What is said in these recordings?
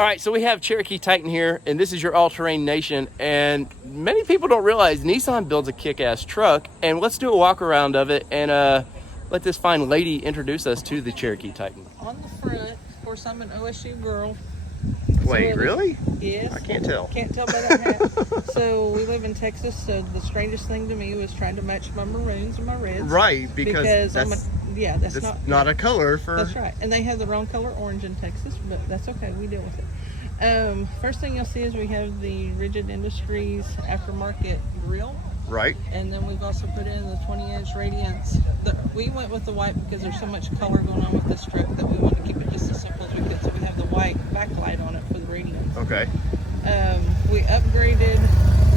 All right, so we have Cherokee Titan here, and this is your all-terrain nation. And many people don't realize Nissan builds a kick-ass truck. And let's do a walk around of it and let this fine lady introduce us to the Cherokee Titan. On the front, of course, I'm an OSU girl. Wait, really? Yes. I can't tell. Can't tell by that hat. So we live in Texas, so the strangest thing to me was trying to match my maroons and my reds. Right, because that's not a color for... That's right. And they have the wrong color orange in Texas, but that's okay. We deal with it. First thing you'll see is we have the Rigid Industries aftermarket grill. Right. And then we've also put in the 20-inch radiance. We went with the white because there's so much color going on with this truck that we want to keep it just as simple as we could. So we have the white backlight on it for the radiance. Okay. We upgraded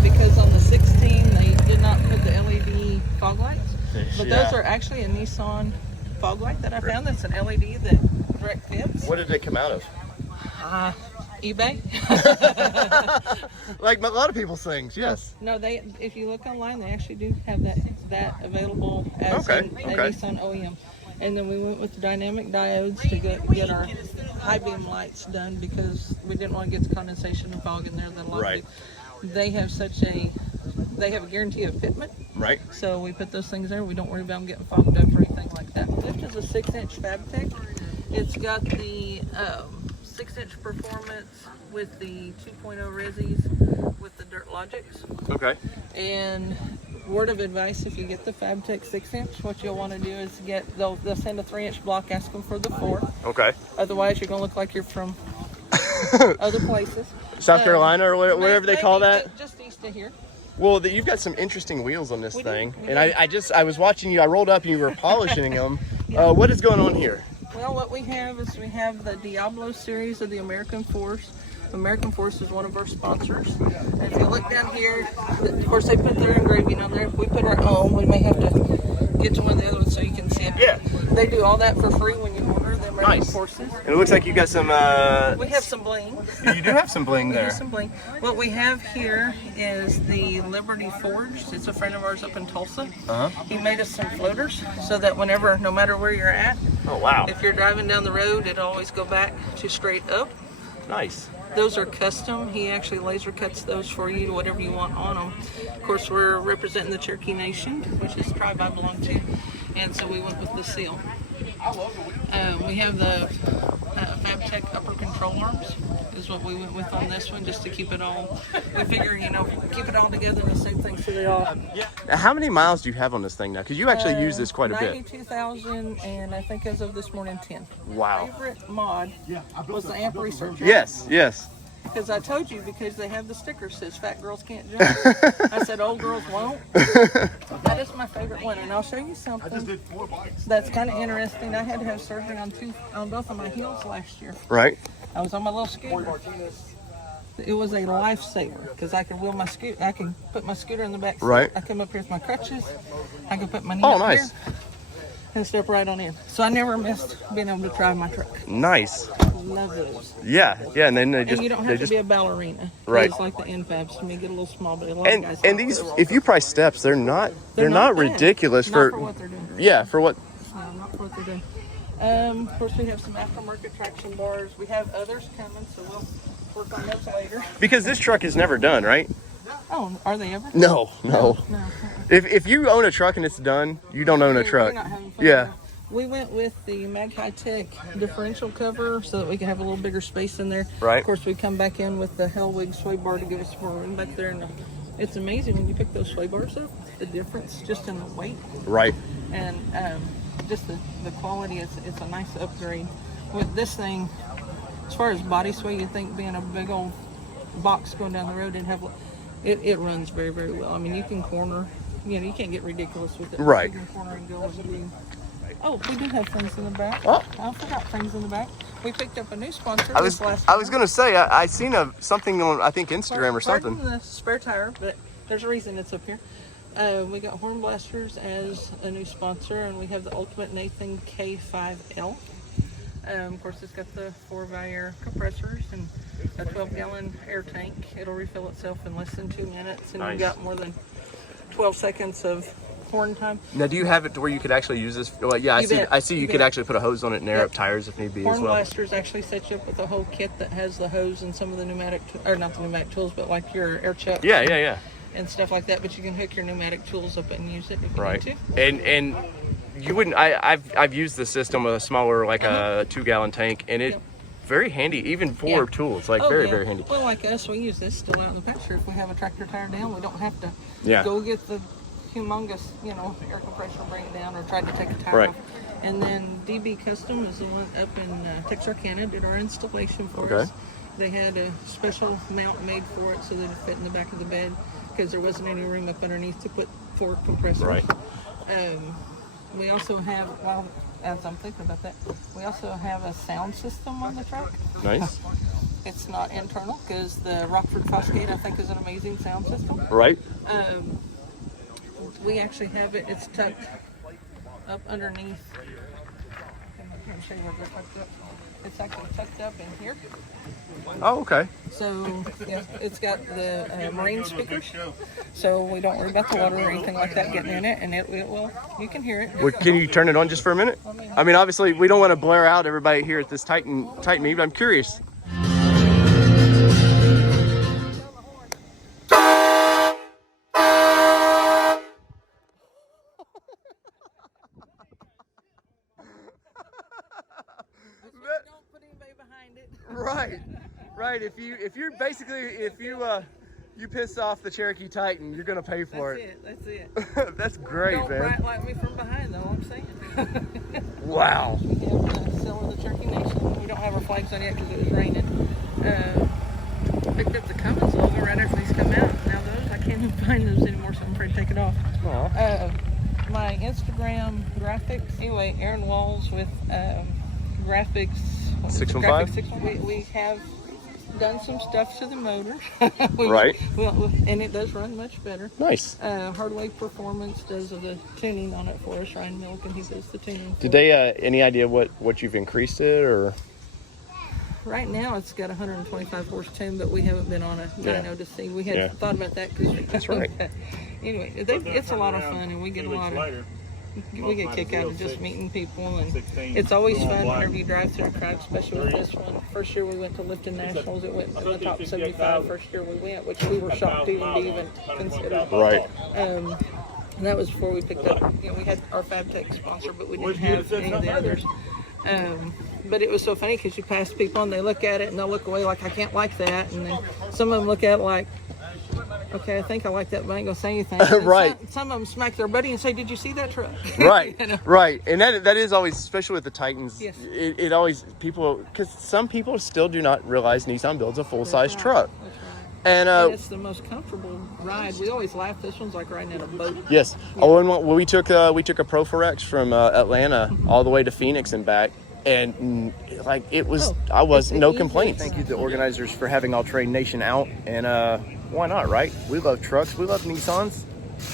because on the 16 they did not put the LED fog lights. But those are actually a Nissan fog light that I found. That's an LED that direct fits. What did they come out of? eBay. Like a lot of people's things, yes. No, if you look online, they actually do have that available as a Nissan OEM. And then we went with the dynamic diodes to get our high beam lights done because we didn't want to get the condensation and fog in there. That a lot of they have a guarantee of fitment. Right. So we put those things there. We don't worry about them getting fogged up or anything like that. Lift is a 6-inch FabTech. It's got the 6-inch performance with the 2.0 Resis with the Dirt Logics. Okay. And word of advice, if you get the FabTech 6-inch, what you'll want to do is they'll send a 3-inch block, ask them for the 4. Okay. Otherwise, you're going to look like you're from other places. South Carolina or whatever they call that? Just east of here. Well, you've got some interesting wheels on this thing. And I was watching you, I rolled up and you were polishing them. Yeah. What is going on here? Well, what we have is we have the Diablo series of the American Force. American Force is one of our sponsors. And if you look down here, of course they put their engraving on there. We put our own. We may have to get to one of the other ones so you can see it. Yeah. They do all that for free when you order the American Forces. And it looks like you got some... We have some bling. You do have some bling there. We have some bling. What we have here is the Liberty Forged. It's a friend of ours up in Tulsa. He made us some floaters so that no matter where you're at, oh wow, if you're driving down the road, it'll always go back to straight up. Nice. Those are custom. He actually laser cuts those for you to whatever you want on them. Of course, we're representing the Cherokee Nation, which is the tribe I belong to, and so we went with the seal. We have the FabTech upper control arms is what we went with on this one, just to keep it all, we figure, keep it all together in the same thing so they all... Now, how many miles do you have on this thing now? Because you actually use this quite a bit. 92,000, and I think as of this morning, 10. Wow. My favorite mod was the amp researcher. Yes, yes. Because I told you, because they have the sticker says fat girls can't jump. I said old girls won't. That is my favorite one, and I'll show you something that's kind of interesting. I had to have surgery on both of my heels last year. Right. I was on my little scooter. It was a lifesaver because I can wheel my scooter. I can put my scooter in the back seat. Right. I come up here with my crutches. I can put my knee up here and step right on in. So I never missed being able to drive my truck. Nice. Love those. Yeah, and then they just... And you don't have to be a ballerina. Right. It's like the N-Fabs to me, get a little small, but a lot of guys these, if you price steps, they're not ridiculous for what they're doing. Yeah, for what... No, not for what they're doing. Of course, we have some aftermarket traction bars. We have others coming, so we'll work on those later. Because this truck is never done, right? Oh, are they ever? No. No. If you own a truck and it's done, you don't own a truck. We're not having fun. Yeah. We went with the Mag High Tech differential cover so that we can have a little bigger space in there. Right. Of course, we come back in with the Hellwig sway bar to give us more room back there. And it's amazing when you pick those sway bars up, the difference just in the weight. Right. And just the quality, it's a nice upgrade. With this thing, as far as body sway, you think being a big old box going down the road and have it runs very, very well. I mean, you can corner, you can't get ridiculous with it. Right. You can corner and go with the... Oh, we do have things in the back. Oh. I forgot things in the back. We picked up a new sponsor I was going to say, I seen something on, I think, Instagram or something. Pardon the spare tire, but there's a reason it's up here. We got Horn Blasters as a new sponsor, and we have the Ultimate Nathan K5L. Of course, it's got the 4-valve compressors and a 12-gallon air tank. It'll refill itself in less than 2 minutes, and You've got more than 12 seconds of pouring time. Now, do you have it to where you could actually use this? Well, yeah, You bet. I see. You could bet. actually put a hose on it and air up tires if need be Horn as well. blasters actually set you up with a whole kit that has the hose and some of the pneumatic, or not the pneumatic tools, but like your air chuck. Yeah. And stuff like that. But you can hook your pneumatic tools up and use it if you Right. need to. And you wouldn't. I've used the system with a smaller, like a 2-gallon tank, and it very handy even for tools. Like very handy. Well, like us, we use this still out in the pasture. If we have a tractor tire down, we don't have to go get the humongous, air compressor, bring it down, or try to take a tire off. And then DB Custom is the one up in Texarkana, did our installation for us. They had a special mount made for it so that it fit in the back of the bed because there wasn't any room up underneath to put 4 compressors. Right. We also have, well, as I'm thinking about that, we also have a sound system on the truck. Nice. It's not internal because the Rockford Fosgate, I think, is an amazing sound system. Right. We actually have it, it's tucked up underneath. I'm show you where they're tucked up. It's actually tucked up in here. Oh, okay. So, it's got the marine speakers, so we don't worry about the water or anything like that getting in it, and it will, you can hear it. Well, can you turn it on just for a minute? I mean, obviously, we don't want to blare out everybody here at this Titan meet, but I'm curious. Don't put anybody behind it. Right. If you piss off the Cherokee Titan, you're gonna pay for That's it. That's great, Don't man. right like me from behind, though. I'm saying. Wow. We have the seal of the Cherokee Nation. We don't have our flags on yet because it was raining. Picked up the Cummins logo right after these come out. Now those, I can't even find those anymore, so I'm afraid to take it off. My Instagram graphics, anyway, Aaron Walls with graphics. 615? We have done some stuff to the motor. Right. And it does run much better. Nice. Hardway Performance does the tuning on it for us. Ryan Milliken, he does the tuning. Did they any idea what you've increased it or? Right now it's got 125 horse tune, but we haven't been on a dyno to see. We had thought about that because that's right. Anyway, it's a lot of fun, and we get a lot of a kick out of just meeting people, and it's always fun whenever you drive through a crowd, especially with this one. First year we went to Lifton Nationals, it went in the top 75 first year we went, which we were shocked to even consider. Right. And that was before we picked up, we had our FabTech sponsor, but we didn't have any of the others. But it was so funny because you pass people and they look at it and they'll look away like, I can't like that. And then some of them look at it like, okay, I think I like that, but I ain't gonna say anything. Right. Some of them smack their buddy and say, did you see that truck? Right. Right. And that is always, especially with the Titans, Yes. it always, because some people still do not realize Nissan builds a full-size truck. That's right. And it's the most comfortable ride. We always laugh. This one's like riding in a boat. yes. Oh, and we took a Pro 4X from Atlanta all the way to Phoenix and back, and like it was, no complaints. Thank you to the organizers for having All Terrain Nation out, and why not, right? We love trucks, we love Nissans.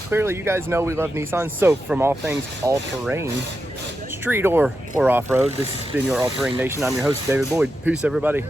Clearly, you guys know we love Nissans. So, from all things all terrain, street or off road, this has been your All Terrain Nation. I'm your host, David Boyd. Peace, everybody.